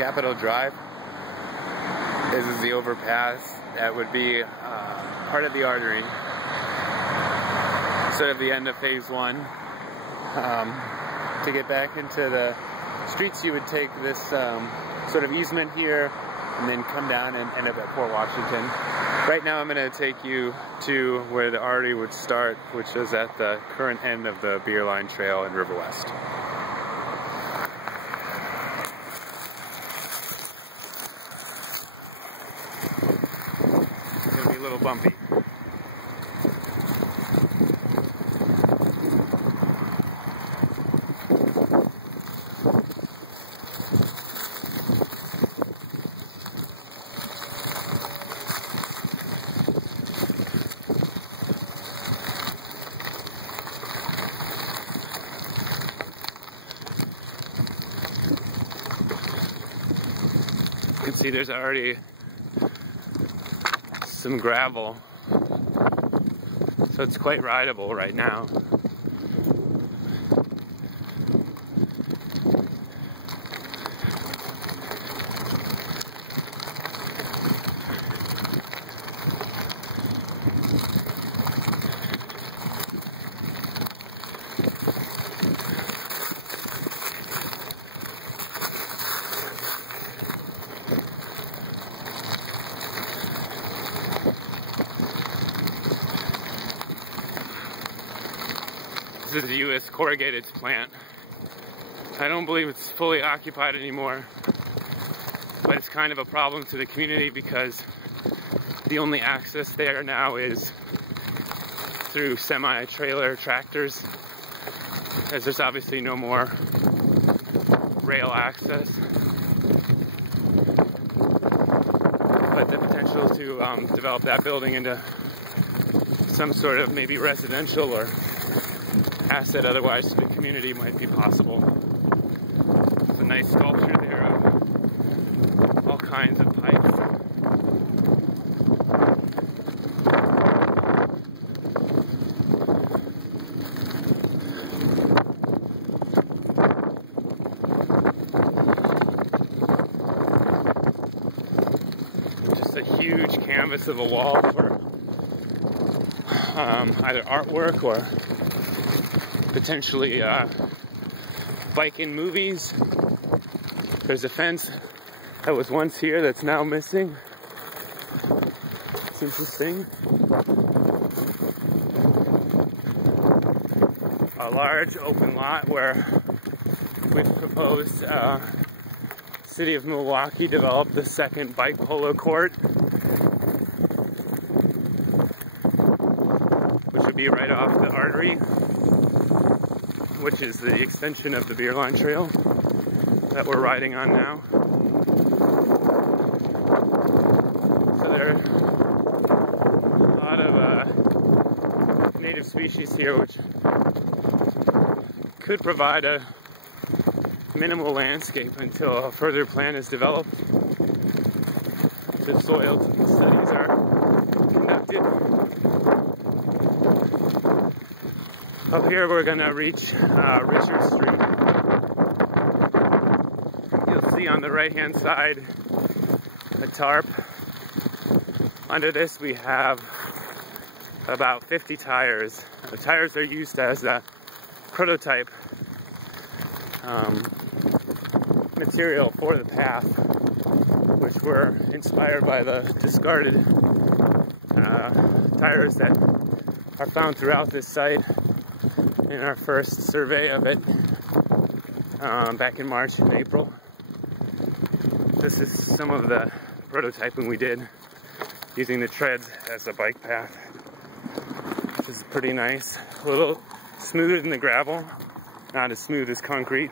Capitol Drive. This is the overpass that would be part of the ARTery. Sort of the end of phase 1. To get back into the streets, you would take this sort of easement here and then come down and end up at Fort Washington. Right now I'm going to take you to where the ARTery would start, which is at the current end of the Beer Line Trail in River West. It's going to be a little bumpy. You can see there's already some gravel, so it's quite rideable right now. This is the U.S. corrugated plant. I don't believe it's fully occupied anymore, but it's kind of a problem to the community because the only access there now is through semi-trailer tractors, as there's obviously no more rail access. But the potential to develop that building into some sort of maybe residential or asset otherwise to the community might be possible. There's a nice sculpture there of all kinds of pipes. Just a huge canvas of a wall for either artwork or potentially bike-in movies. There's a fence that was once here that's now missing. It's interesting. A large open lot where we've proposed City of Milwaukee develop the second bike polo court, which would be right off the ARTery, which is the extension of the Beer Line Trail that we're riding on now. So there are a lot of native species here, which could provide a minimal landscape until a further plan is developed. The soil studies are conducted. Up here we're going to reach Richard Street. You'll see on the right hand side a tarp. Under this we have about 50 tires. The tires are used as a prototype material for the path, which were inspired by the discarded tires that are found throughout this site in our first survey of it back in March and April. This is some of the prototyping we did using the treads as a bike path, which is pretty nice. A little smoother than the gravel, not as smooth as concrete.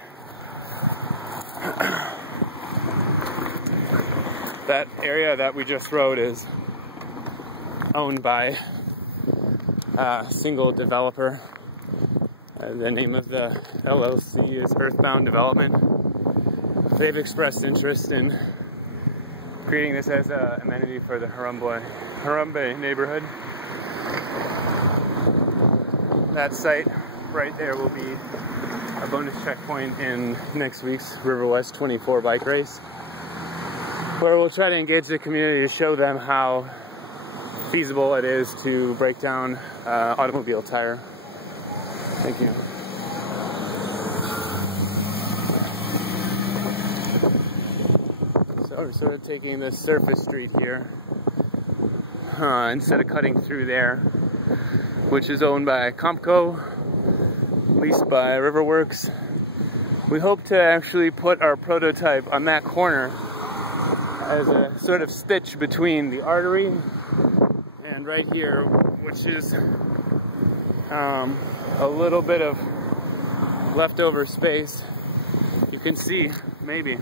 That area that we just rode is owned by a single developer. The name of the LLC is Earthbound Development. They've expressed interest in creating this as an amenity for the Harambe neighborhood. That site right there will be a bonus checkpoint in next week's River West 24 bike race. where we'll try to engage the community to show them how feasible it is to break down automobile tire. Thank you. So we're sort of taking this surface street here instead of cutting through there, which is owned by Compco, leased by Riverworks. We hope to actually put our prototype on that corner as a sort of stitch between the ARTery and right here, which is a little bit of leftover space. You can see, maybe,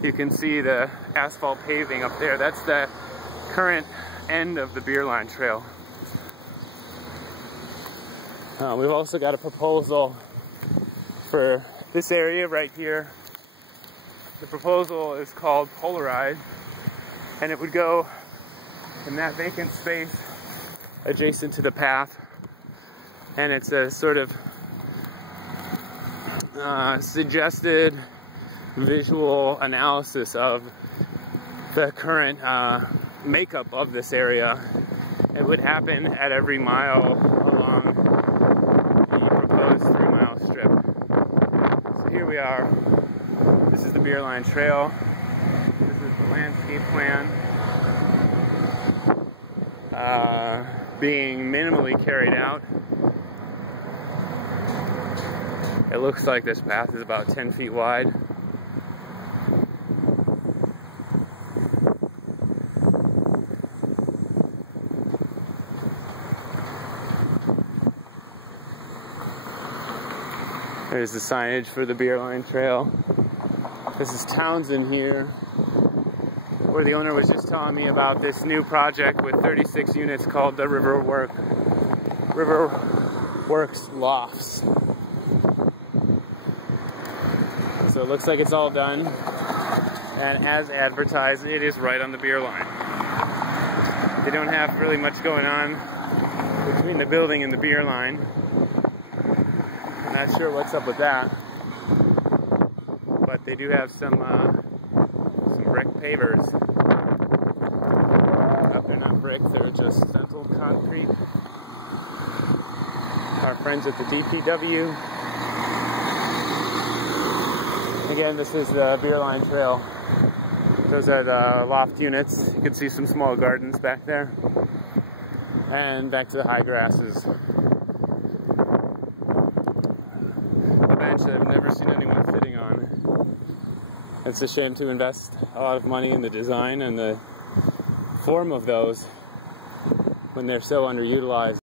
you can see the asphalt paving up there. That's the current end of the beer line trail. We've also got a proposal for this area right here. The proposal is called Polarized, and it would go in that vacant space adjacent to the path. And it's a sort of suggested visual analysis of the current makeup of this area. It would happen at every mile along the proposed 3-mile strip. So here we are. This is the beer line trail. This is the landscape plan being minimally carried out. It looks like this path is about 10 feet wide. There's the signage for the beer line trail. This is Townsend here, where the owner was just telling me about this new project with 36 units called the Riverworks Lofts. So it looks like it's all done, and as advertised, it is right on the beer line. They don't have really much going on between the building and the beer line. I'm not sure what's up with that, but they do have some brick pavers. But they're not brick, they're just stenciled concrete. Our friends at the DPW. Again, this is the beer line trail. Those are the loft units. You can see some small gardens back there. And back to the high grasses. A bench that I've never seen anyone sitting on. It's a shame to invest a lot of money in the design and the form of those when they're so underutilized.